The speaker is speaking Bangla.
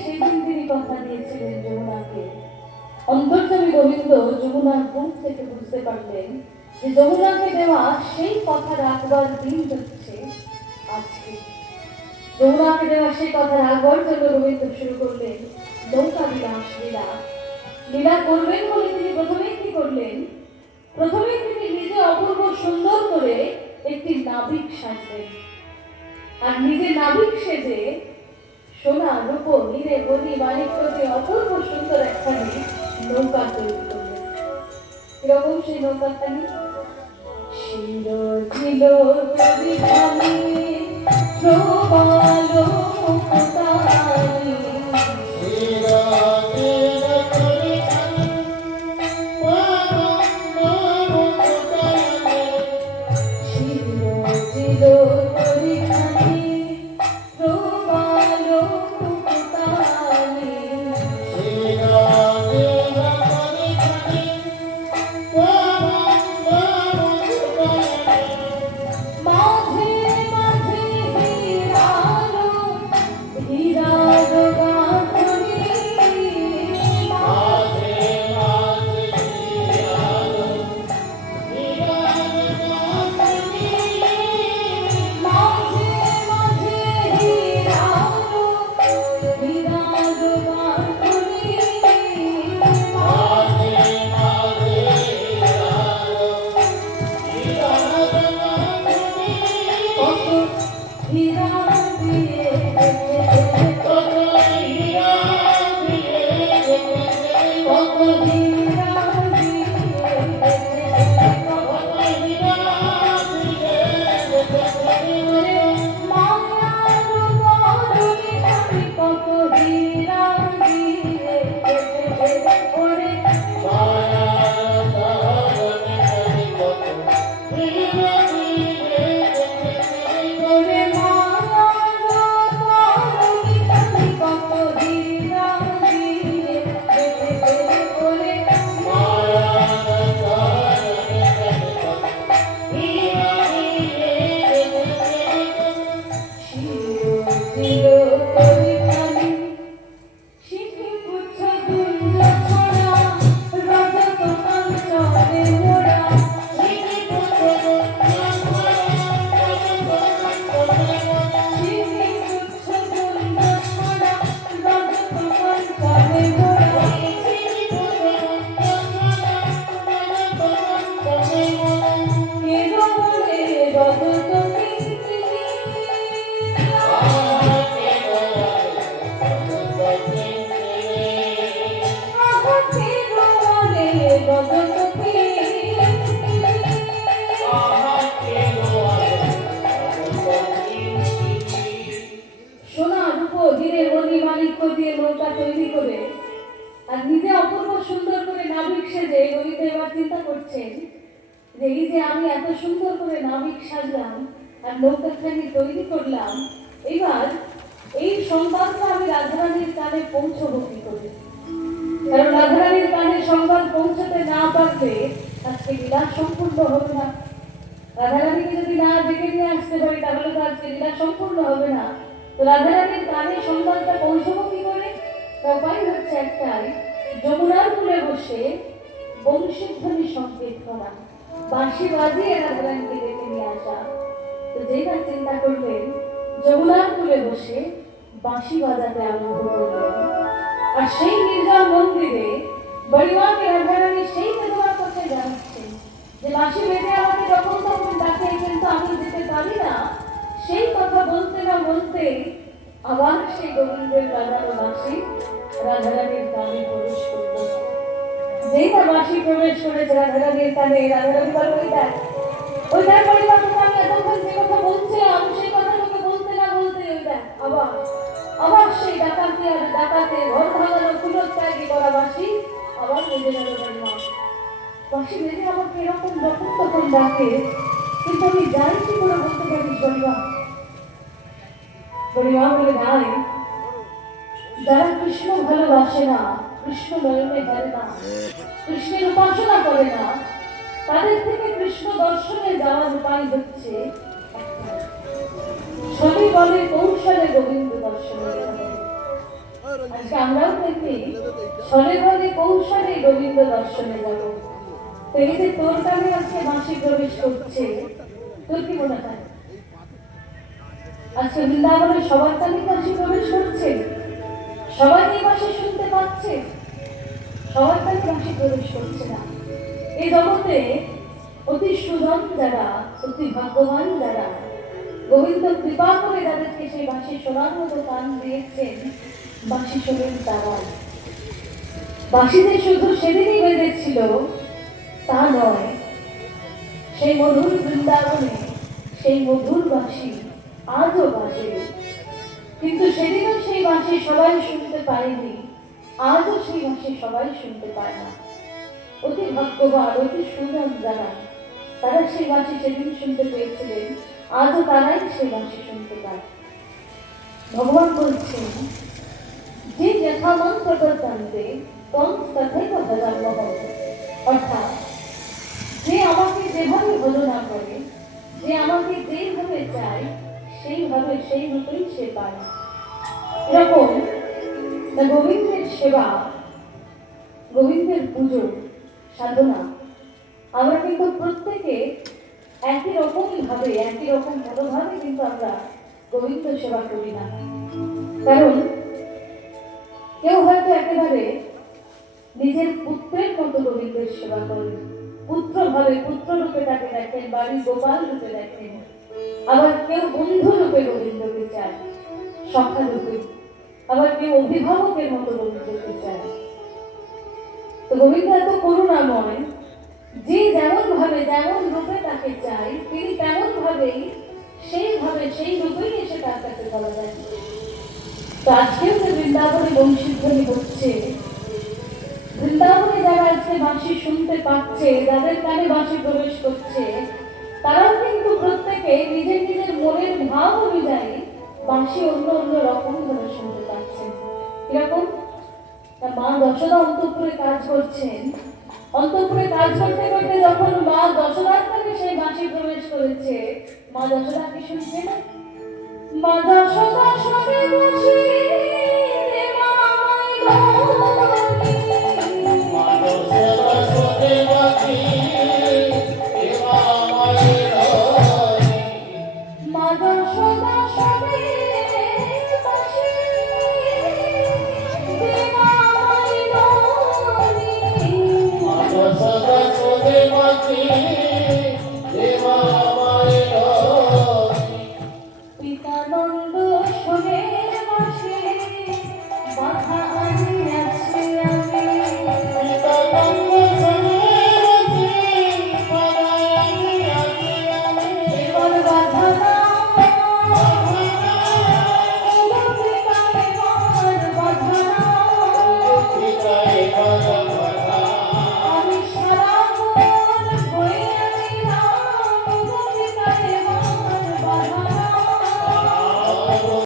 সেদিন তিনি কথা দিয়েছিলেন যমুনাকে। অন্তর্যামী গোবিন্দ যমুনার মুখ থেকে বুঝতে পারলেন যে যমুনাকে দেওয়া সেই কথা রাখবার দিন হচ্ছে আজকে। যমুনাকে দেওয়া সেই কথা রাখবার জন্য গোবিন্দ শুরু করলেন নৌকা বিলাস লীলা। লীলা করবেন বলে তিনি প্রথমেই কি করলেন? প্রথমেই তিনি নিজে অপূর্ব সুন্দর করে একটি নাবিক সাজলেন, আর নিজে নাবিক সেজে সোনা রূপ হিরে মণি মাণিক্য দিয়ে অপূর্ব সুন্দর একখানি নৌকা তৈরি করলেন। কিরকম সেই নৌকাখানি? শির ছিল পরিধানী প্রবালো মুক্তানি, নৌকা তৈরি করে আর নিজে অপূর্ব সুন্দর করে নাবিক সেজে গোবিন্দ এবার চিন্তা করছেন যে এই যে আমি এত সুন্দর করে নাবিক সাজলাম আর নৌকাখানি তৈরি করলাম, এবার এই সংবাদটা আমি রাধারানীর কানে পৌঁছবো কি করে? কারণ রাধারানীর কানে সংবাদ পৌঁছতে না পারলে আজকে লীলা সম্পূর্ণ হবে না। রাধারানীকে যদি না ডেকে নিয়ে আসতে পারি তাহলে তো আজকে লীলা সম্পূর্ণ হবে না। তো রাধারানীর কানে সংবাদটা পৌঁছবো কি করে? উপায় হচ্ছে একটাই, যমুনার কূলে বসে বংশীধ্বনি সংকেত করা, বাঁশি বাজিয়ে রাধারানীকে ডেকে নিয়ে আসা। তো যেটা চিন্তা করলেন যমুনার কূলে বসে বাঁশি বাজাতে আরম্ভ করলেন। আর সেই নির্জন মন্দিরে বড়িমাকে রাধারানী সেই বেদনার কথা জানাচ্ছেন যে বাঁশি বেঁধে আমাকে যখন তখন ডাকে কিন্তু আমি যেতে পারি না। সেই কথা বলতে না বলতে আবার সেই গোবিন্দের বাজানো বাঁশি রাধারানীর কানে প্রবেশ করল। যেই না বাঁশি প্রবেশ করেছে রাধারানীর কানে, রাধারানী বলে ওই দেখ বড়িমা, তোকে আমি এতক্ষণ যে কথা বলছিলাম সেই কথা তোকে বলতে না বলতে ওই দেখ আবার সেই ডাকাতে ঘর ভাঙানো কুলত্যাগী করা বাঁশি আবার বেজে গেল। বড়িমা বাঁশি বেজে আমাকে এরকম যখন তখন ডাকে, কিন্তু আমি যাই কি করে বলতে পারিস বড়িমা? বড়িমা বলে নাই, যারা কৃষ্ণ ভালোবাসে না, কৃষ্ণ নয়নে ধরে না, কৃষ্ণের উপাসনা করে না, তাদের থেকে কৃষ্ণ দর্শনে যাওয়ার উপায় হচ্ছে শনি বলে কৌশলে গোবিন্দ দর্শন। আজকে আমরাও দেখি ছলে বলে কৌশলে গোবিন্দ দর্শনে যাব। তো এই যে তোর কানে আজকে বাঁশি প্রবেশ করছে, তোর কি মনে হয় আজকে বৃন্দাবনে সবার কানে বাঁশি প্রবেশ করছে? সবাই এই বাঁশি শুনতে পাচ্ছে? সবার কানে বাঁশি প্রবেশ করছে না। এই জগতে অতি সুজন যারা, অতি ভাগ্যবান যারা, গোবিন্দ কৃপা করে যাদেরকে সেই বাঁশি শোনার মতো কান দিয়েছেন, বাঁশি শোনেন তারাই। বাঁশি যে শুধু সেদিনই বেজেছিল তা নয়, সেই মধুর বৃন্দাবনে সেই মধুর বাঁশি আজও বাজে। কিন্তু সেদিনও সেই বাঁশি সবাই শুনতে পায়নি, আজও সেই বাঁশি সবাই শুনতে পায় না। অতি ভাগ্যবান, অতি সুজন যারা, তারা সেই বাঁশি সেদিন শুনতে পেয়েছিলেন, আজও তারাই সেই বাঁশি শুনতে পায়। ভগবান বলছেন যে যথামান প্রকল্পান্তে তম তথৈব ভজাম্যহম, অর্থাৎ যে আমাকে যেভাবে ভজনা করে, যে আমাকে যেভাবে চায় সেইভাবে সেই রূপেই সে পায়। এরকম গোবিন্দের সেবা, গোবিন্দের পুজো, সাধনা আমরা কিন্তু প্রত্যেকে একই রকম ভাবে, একই রকম মনোভাবে কিন্তু আমরা গোবিন্দ সেবা করি না। কারণ কেউ হয়তো একেবারে নিজের পুত্রের মতো গোবিন্দের সেবা করেন, পুত্র ভাবে, পুত্র রূপে তাকে দেখেন, বাড়ির গোপাল রূপে দেখেন। আবার কেউ বন্ধু রূপে গোবিন্দকে চায়, সখা রূপে। আবার কেউ অভিভাবকের মতো গোবিন্দকে চায়। তো গোবিন্দ এত করুণাময়, যে যেমন ভাবে যেমন রূপে তাকে চাই, তিনি তেমন ভাবেই সেইভাবে সেই রূপেই এসে তার কাছে বলা যায়। তো আজকেও যে বৃন্দাবনে বংশীধ্বনি হচ্ছে, বৃন্দাবনে যারা আজকে বাঁশি শুনতে পাচ্ছে, যাদের কানে বাঁশি প্রবেশ করছে, তারাও কিন্তু প্রত্যেকে নিজের নিজের মনের ভাব অনুযায়ী বাঁশি অন্য অন্য রকম ভাবে শুনতে পাচ্ছেন। কিরকম? মা যশোদা অন্তঃপুরে কাজ করছেন, অন্তঃপুরে কাজ করতে করতে যখন মা যশোদার কানে সেই বাঁশি প্রবেশ করেছে, মা যশোদা কি শুনছে না? মা যশোদা